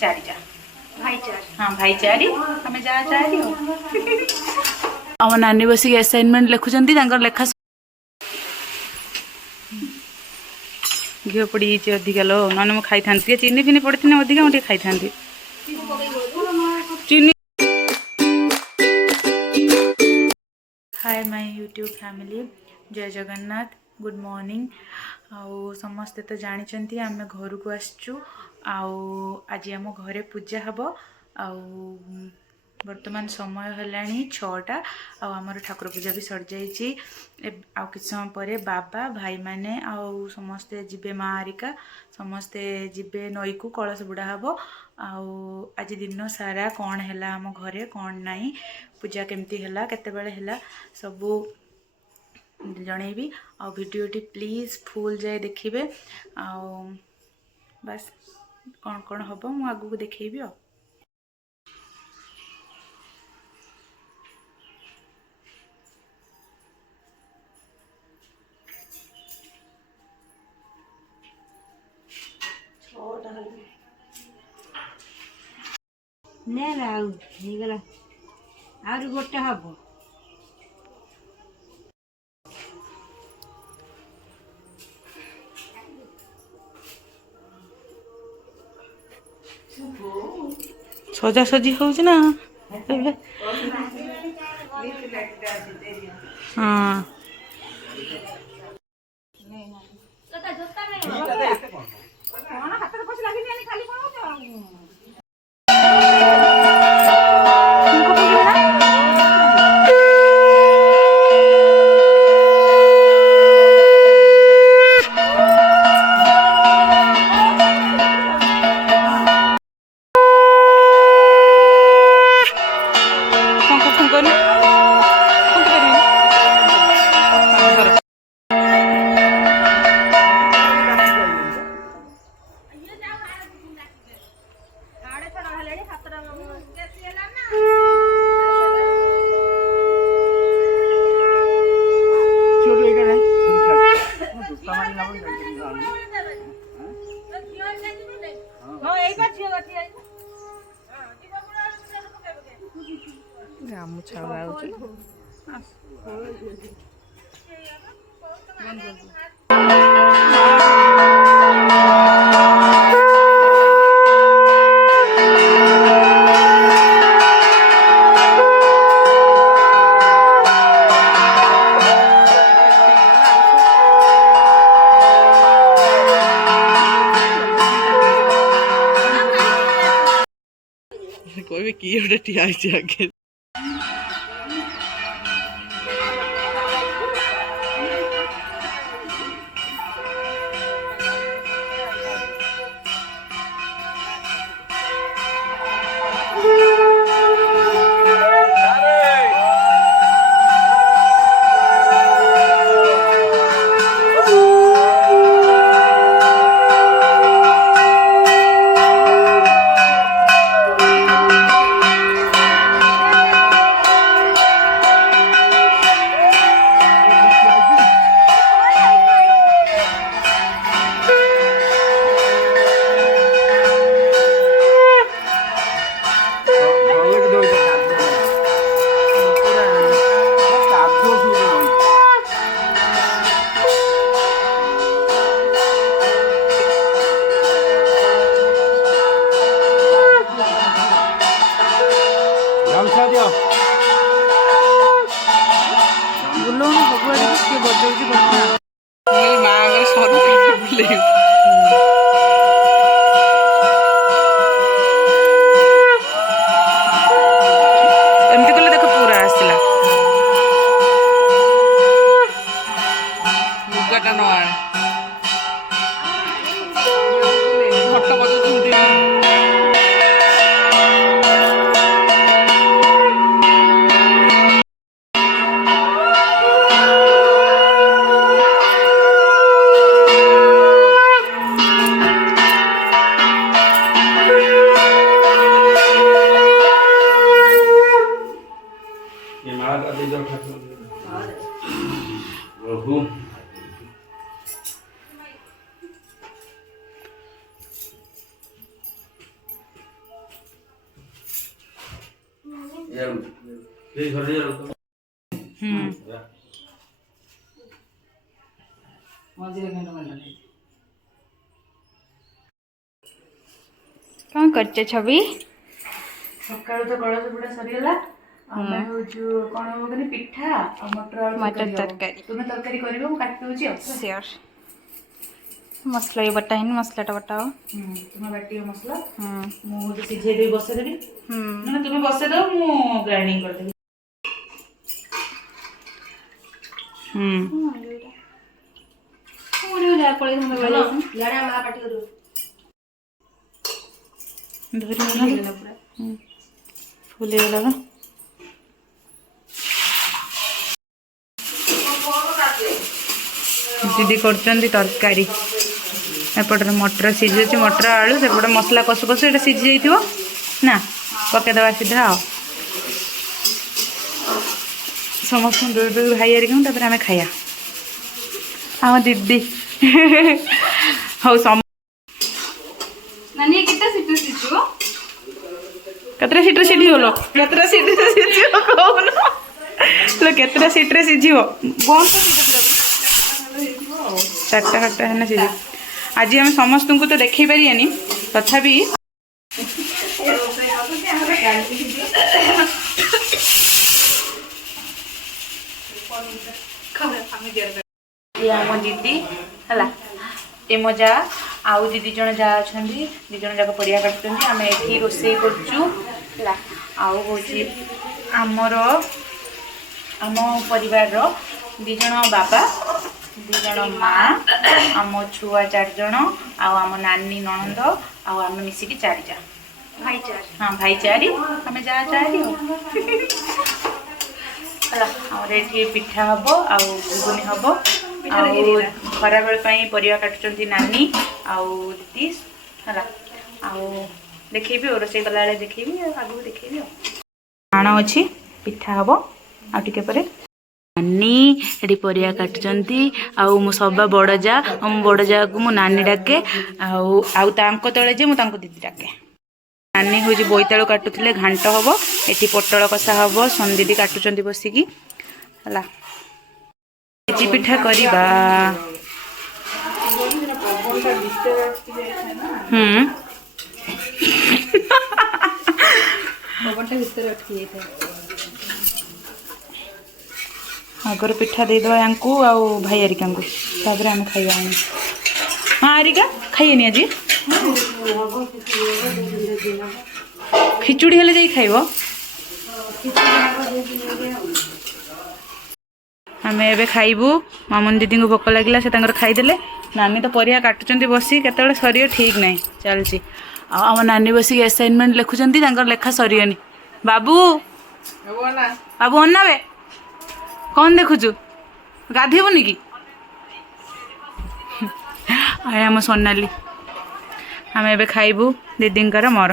चारिटा हाँ भाई चारि आम जा चारि आम नानी बसिक असाइनमेंट लिखुंट लेखा घी पड़ी अधिका लो ना मुझे खाई था चीनी फिनी पड़ी थी अधिका मुझे खाई था चीनी। हाय माय यूट्यूब फैमिली जय जगन्नाथ गुड मॉर्निंग आउ समस्ते तो जानते आम घर को आसचु आज आम घरे पूजा हम आउ वर्तमान समय है 6टा आमर ठाकुर पूजा भी सर जाइए आ कि समय पर बाबा भाई माने आउ समस्ते जीवे माँ आरिका समस्ते जीवे नई को कलश बुड़ा हम आज दिन सारा कौन है आम घरे कौन नाई पूजा केमती है केते बेले है सबू जनईबी आ वीडियोटी प्लीज फुल जाए देखिए आ बस कौन कौन हम मु आगू देखी आ गोटे हम सजासजी हो ना हाँ रामू छाड़ा कोई भी की उड़े टियाई आगे कौन करछे छवि सकाळु तो कळस बुड़ा सरीगला आमे होजु कोन हो गनी पिठा आ मटर आलू मटर तरकारी तरकारी तुमे तरकारी करिवो मु काट दोची श्योर मसला ये बटा है मसलाटा बटाओ तुमे बाटियो मसला मु होजु सिझे दे बसे देबी ना तुमे बसे दो मु ग्राइंडिंग कर देबी पूरी जा पड़े हम याडा मा पाटी करू धरी गला पूरा फूले गला ना दीदी करचंदी तरकारी एपटे मटर सीझे मटर आलू सेपटे मसला कषु कषु ये सीझी जाइथिबो ना पकेदवा सीधा आ समस्त दूर दूर भाई आरिक आम खाया आम दीदी हौ केतरा सीट्रे सीझी लो केतरा सीट्रे सीझियो कहून लो केतरा सीट्रे सीझियो बंद चारटा खाटा है सीझे आज आम समस्त को तो देखी पारियानी तथापि दीदी है ए मजा आउ दीदी जन जा अच्छा दी जन जाक परिया काटुच्च आम ये रोसे करा आमर आम परिवार दी जन बाबा दी जन माँ आम छुआ 4 जन आम नानी नणंद आम मिसिकी 4 जा भाईचार हाँ भाईचारी आम जा 4 और ये पिठा हम आगुनी हम खरा बेल परिया काटुंट नानी आउ दीदी है देखेबी और रोसे गला देखेबी आगू देखेबी आण अच्छी पिठा हम आगे पर नानी ये परिया काटुंट आउ सबा बड़ जा बड़ जा को मो नानी डाके आउ तले जे मुझे दीदी डाके नानी हूँ बोईतालु काटुले घांट हम ये पोटल कषा हम सन दीदी काटुंट बसिकी है पिठा करवा आगर पिठा देदेवा या भाई आरिका आम खाइबा हाँ आरिका खाइए आज खिचुड़ी हेले जाई खाइबो आम एबे खाइबू मामन दीदी को भोक लगे से खाईदे नानी तो परिया काटुंट बसी केतले सर ठीक ना चलती आम नानी बसिक असाइनमेंट लिखुंट लेखा सरियनी बाबू बाबू अन्ना बे कौन देखुचु गाधेबुनि कि आए आम सोनाली आम एबे खाइबू दीदी मोर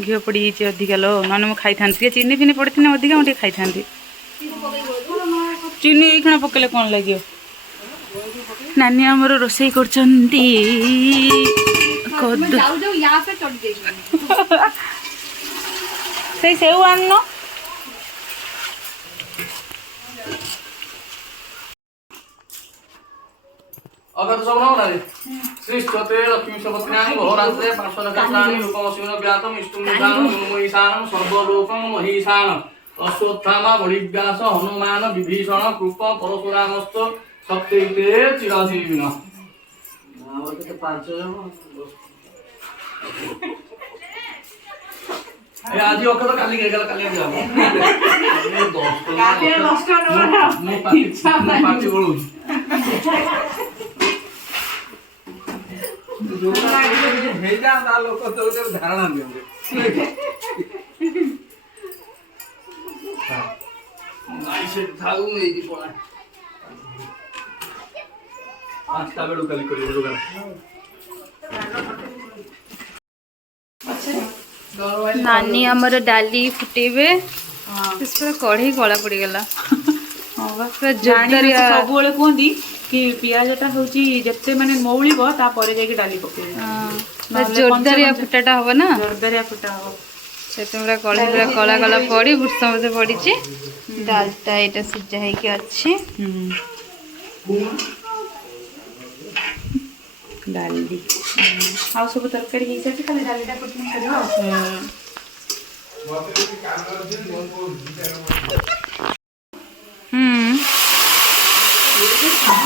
घी पड़ी अधिका लो नन मुझे खाई था चीनी फिनी पड़ी थी अधिका मुझे खाई था चीनी ये पकड़े कौन लगे नानी आमर रोसे कर सेव आन अगर सब ना रे श्रीष्ठते लक्ष्मी सपत्न्यां घोरांते पार्श्वनक्षत्राणि रूपमस्मिन् व्यातम् इष्टुमिदानं मनोमयीशानं सर्वलोकं महीशानं अश्वत्थामा बलिव्यास हनुमान विभीषण कृप परशुरामस्त सप्तैते चिरजीविन और के 5 जन ए आज ओके तो काली गेला काली जा ये 10 काली नष्ट न मो पार्टी बोलू लोक धारणा दियंगे नानी आमर डाली फुटेबे कढ़ई कला पड़गला सब कहती कि पियाजटा होची जत्ते माने मौलिबो तापर जाके डाली पकेइबे हां जोरदारिया फुटाटा हबो ना जोरदारिया फुटा हो से तुमरा कढ़ाई पूरा कला कला पड़ी भुर्सम से पड़ी छी दालटा एटा सिजा है कि अच्छी डाली आ सब तरकारी हे से खाली डालीटा कुटनी करियो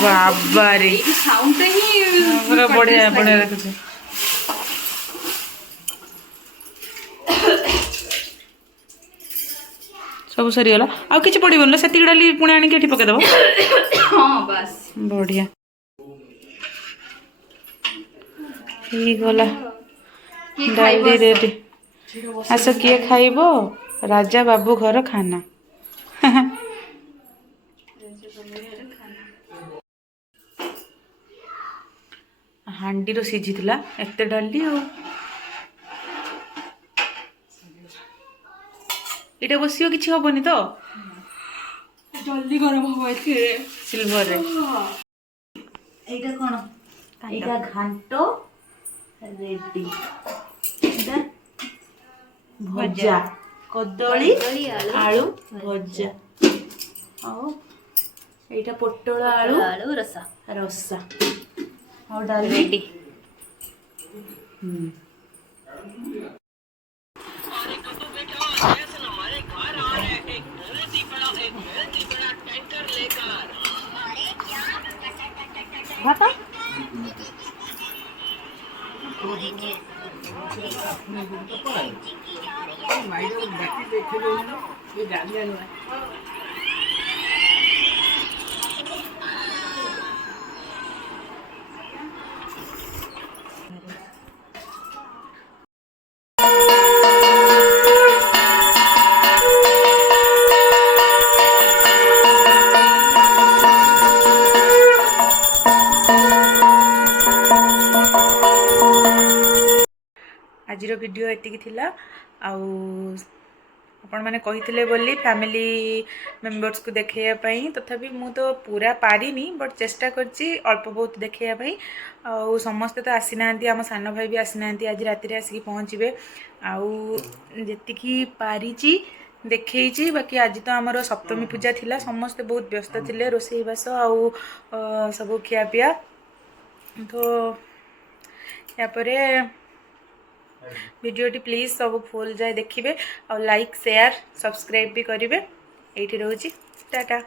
बाबा रे साउंड ही पूरा बढ़िया बढ़िया रखते सब सरीगला आ किसी पड़न से डाली पुणी आनिक पकईदेव हाँ बस बढ़िया गला डाली रेडी आस किए खाइब राजा बाबू घर खाना हांडी सीझी एत डाली इटा बसियो किछि हबनी तो जल्दी गरम हो सिल्वर रे एटा कोन एटा घांटो रेडी एटा भजा कदली आलू भजा आओ एटा पोटल आलू रसा रसा और डाल रेडी भाता आज वीडियो एतिकी थिला आपण मैंने कही बोली फैमिली मेंबर्स को देखाई तथापि मु तो पूरा पारिनी बट चेष्टा करछि अल्प बहुत देखाई आउ समस्ते तो आसी ना आम सान भाई भी आसी ना आज राति आसिक पहुँचे आउ जी पारिछि देखी बाकी आज तो आमर सप्तमी पूजा थिला समस्ते बहुत व्यस्त थिले रोसई बास आउ सब खियापिया तो यापर वीडियोटी प्लीज सब फुल जाए देखिए और लाइक शेयर सब्सक्राइब भी करेंगे ये रोची टाटा।